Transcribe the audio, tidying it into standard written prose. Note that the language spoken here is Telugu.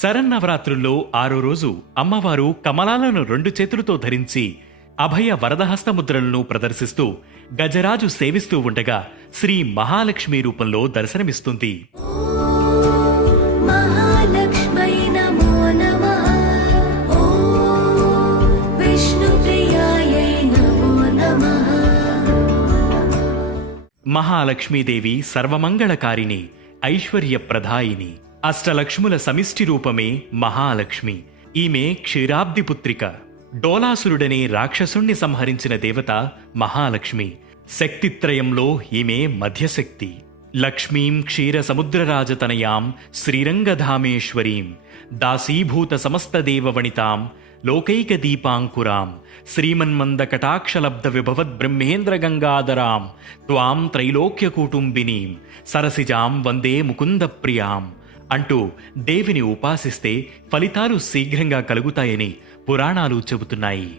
శరన్నవరాత్రుల్లో 6వ రోజు అమ్మవారు కమలాలను 2 చేతులతో ధరించి అభయ వరదహస్తముద్రలను ప్రదర్శిస్తూ గజరాజు సేవిస్తూ ఉండగా శ్రీ మహాలక్ష్మి రూపంలో దర్శనమిస్తుంది. మహాలక్ష్మీదేవి సర్వమంగళకారిణి, ఐశ్వర్యప్రదాయిని, అష్టలక్ష్ముల సమిష్టి రూపమే మహాలక్ష్మి. ఈమె క్షీరాబ్ది పుత్రిక. డోలాసురుడనే రాక్షసుణ్ణి సంహరించిన దేవత మహాలక్ష్మి. శక్తిత్రయంలో ఈమె మధ్యశక్తి. లక్ష్మీం క్షీర సముద్రరాజతనయాం శ్రీరంగధామేశ్వరీం దాసీభూత సమస్తదేవవనితాం లోకైక దీపాంకురాం శ్రీమన్మంద కటాక్షలబ్ధ విభవద్ బ్రహ్మేంద్ర గంగాధరాం త్వాం త్రైలోక్య కుటుంబినీం సరసిజాం వందే ముకుంద ప్రియాం అంటూ దేవిని ఉపాసిస్తే ఫలితాలు శీఘ్రంగా కలుగుతాయని పురాణాలు చెబుతున్నాయి.